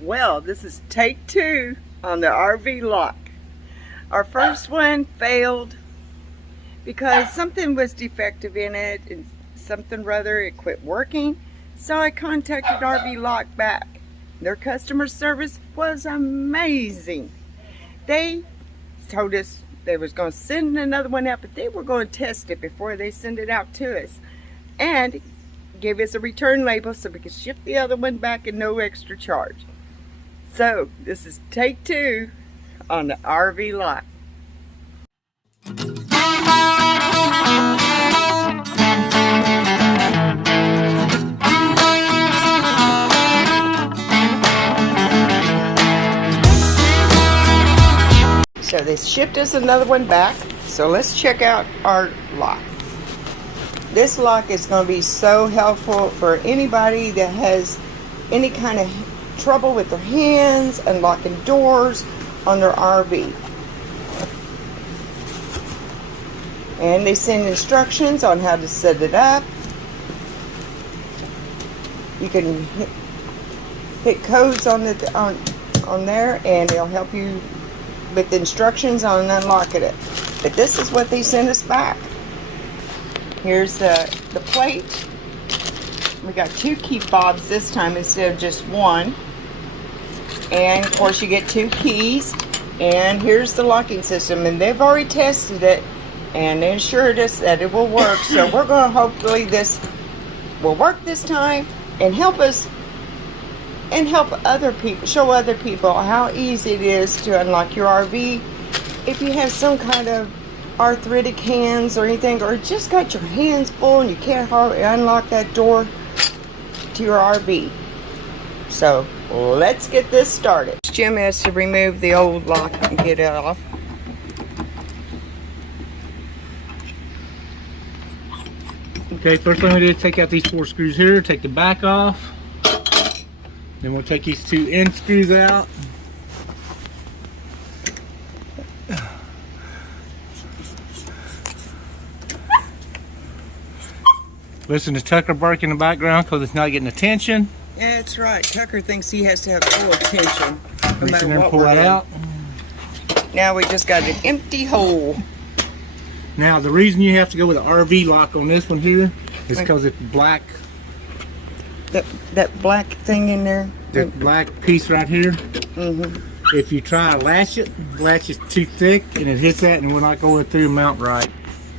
Well, this is take 2 on the Rvlock. Our first one failed because something was defective in it and something rather it quit working. So I contacted Rvlock back. Their customer service was amazing. They told us they was going to send another one out, but they were going to test it before they send it out to us. And gave us a return label so we could ship the other one back at no extra charge. So this is take 2 on the Rvlock. So they shipped us another one back. So let's check out our lock. This lock is going to be so helpful for anybody that has any kind of trouble with their hands unlocking doors on their RV. And they send instructions on how to set it up. You can hit codes on there, and it'll help you with instructions on unlocking it. But this is what they sent us back. Here's the plate. We got 2 key fobs this time instead of just one. And of course you get 2 keys. And here's the locking system. And they've already tested it and they assured us that it will work. So we're going to hopefully this will work this time and help us and help other people, show other people how easy it is to unlock your RV. If you have some kind of arthritic hands or anything, or just got your hands full and you can't hardly unlock that door to your RV. So let's get this started. Jim has to remove the old lock and get it off. Okay, first thing we do is take out these 4 screws here, take the back off. Then we'll take these 2 end screws out. Listen to Tucker bark in the background because it's not getting attention. Yeah, that's right. Tucker thinks he has to have full attention. No matter There, what pull we're that doing. out. Now we just got an empty hole. Now the reason you have to go with an RV lock on this one here is because it's black. That black thing in there. The black piece right here. Mm-hmm. If you try to latch it, the latch is too thick and it hits that and we're not going through the mount right.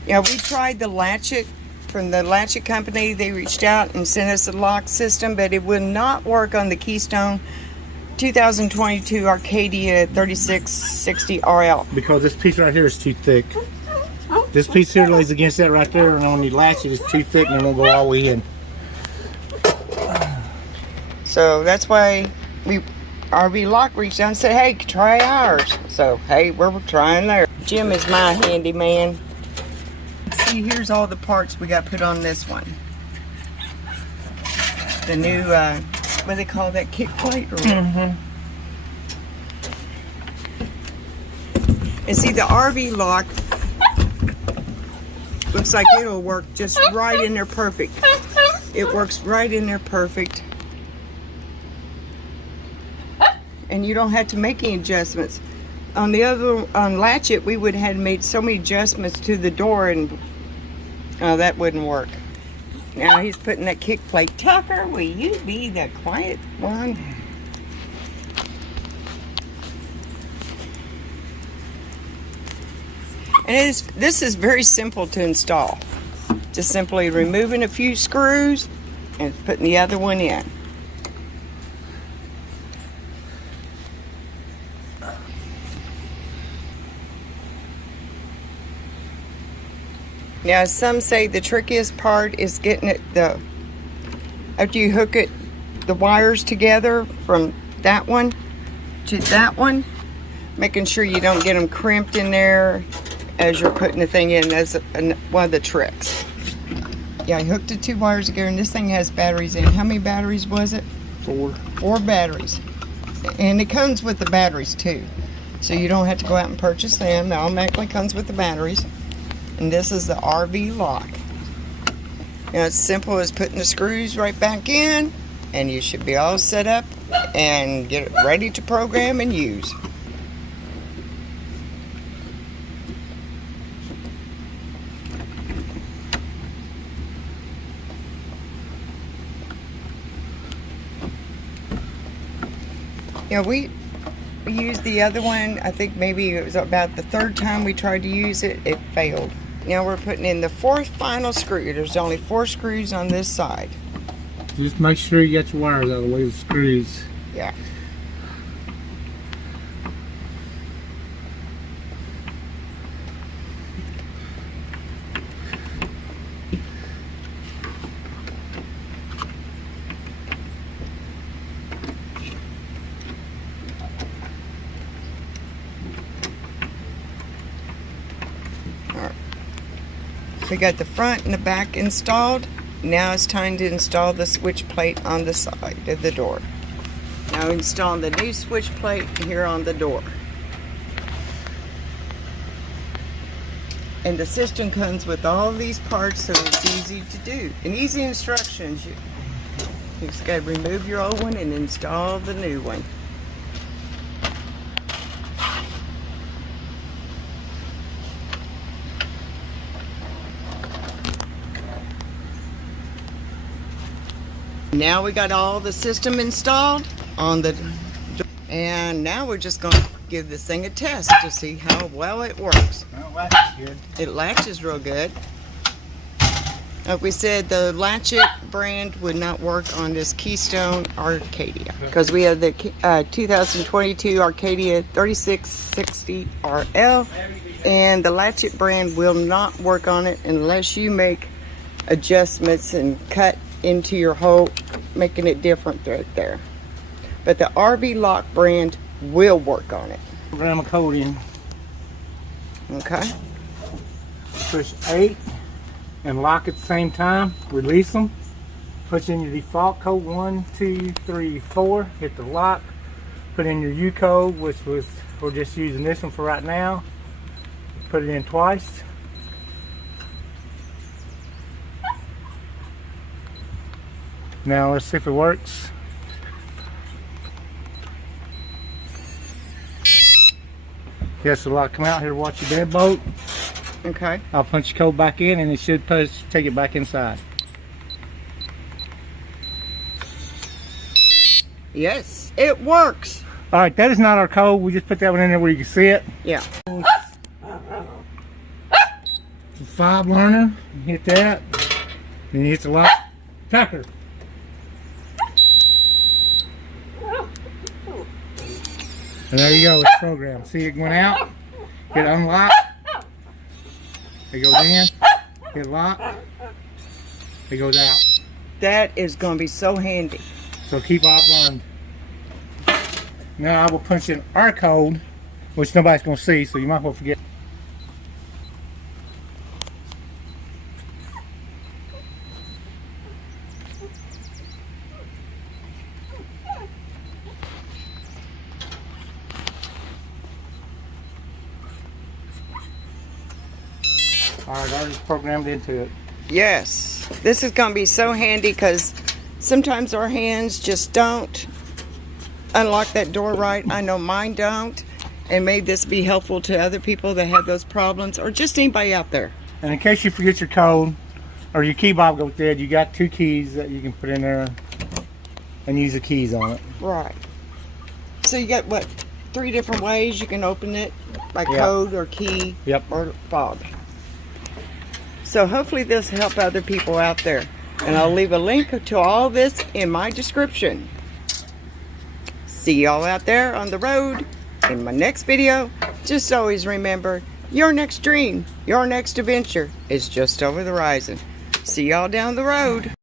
Yeah, we tried the latchet from the latchet company. They reached out and sent us a lock system, but it would not work on the Keystone 2022 Arcadia 3660 RL. Because this piece right here is too thick. This piece here lays against that right there, and on the latch it is too thick and it won't go all the way in. So that's why Rvlock reached out and said, hey, try ours. So, hey, we're trying there. Jim is my handyman. See, here's all the parts we got put on this one. The new, what do they call that, kick plate? Or Mm-hmm. And see, the Rvlock looks like it'll work just right in there perfect. It works right in there perfect. And you don't have to make any adjustments. On the other, on Latchet, we would have made so many adjustments to the door and that wouldn't work. Now he's putting that kick plate. Tucker, will you be the quiet one? And this is very simple to install. Just simply removing a few screws and putting the other one in. Now, some say the trickiest part is getting it after you hook it, the wires together from that one to that one, making sure you don't get them crimped in there as you're putting the thing in. That's one of the tricks. Yeah, I hooked the 2 wires together, and this thing has batteries in. How many batteries was it? 4. 4 batteries. And it comes with the batteries too. So you don't have to go out and purchase them. It automatically comes with the batteries. And this is the Rvlock. Now it's simple as putting the screws right back in, and you should be all set up and get it ready to program and use. Yeah, we used the other one. I think maybe it was about the third time we tried to use it. It failed. Now we're putting in the fourth final screw. There's only 4 screws on this side. Just make sure you get your wires out of the way of the screws. Yeah. We got the front and the back installed. Now it's time to install the switch plate on the side of the door. Now installing the new switch plate here on the door. And the system comes with all these parts, so it's easy to do. And easy instructions. You just got to remove your old one and install the new one. Now we got all the system installed on the, and now we're just going to give this thing a test to see how well it works. Well, it latches good. It latches real good. Like we said, the Latchet brand would not work on this Keystone Arcadia because we have the 2022 Arcadia 3660 RL, and the Latchet brand will not work on it unless you make adjustments and cut into your hole, making it different right there. But the Rvlock brand will work on it. Program a code in. Okay. Push 8 and lock at the same time. Release them. Push in your default code 1, 2, 3, 4. Hit the lock. Put in your U code, which was, we're just using this one for right now. Put it in twice. Now let's see if it works. Yes, the lock come out here to watch your deadbolt. Okay. I'll punch your code back in and it should take it back inside. Yes, it works. All right, that is not our code. We just put that one in there where you can see it. Yeah. 5 learner, hit that, and you hit the lock. Tucker. And there you go, it's programmed. See, it went out, hit unlock, it goes in, hit lock, it goes out. That is going to be so handy. So keep our learned. Now I will punch in our code, which nobody's going to see, so you might as well forget. Alright, I already programmed into it. Yes. This is going to be so handy because sometimes our hands just don't unlock that door right. I know mine don't. And may this be helpful to other people that have those problems, or just anybody out there. And in case you forget your code or your key bob goes dead, you got 2 keys that you can put in there and use the keys on it. Right. So you got, what, 3 different ways you can open it? By code or key or fob. So hopefully this will help other people out there. And I'll leave a link to all this in my description. See y'all out there on the road in my next video. Just always remember, your next dream, your next adventure is just over the horizon. See y'all down the road.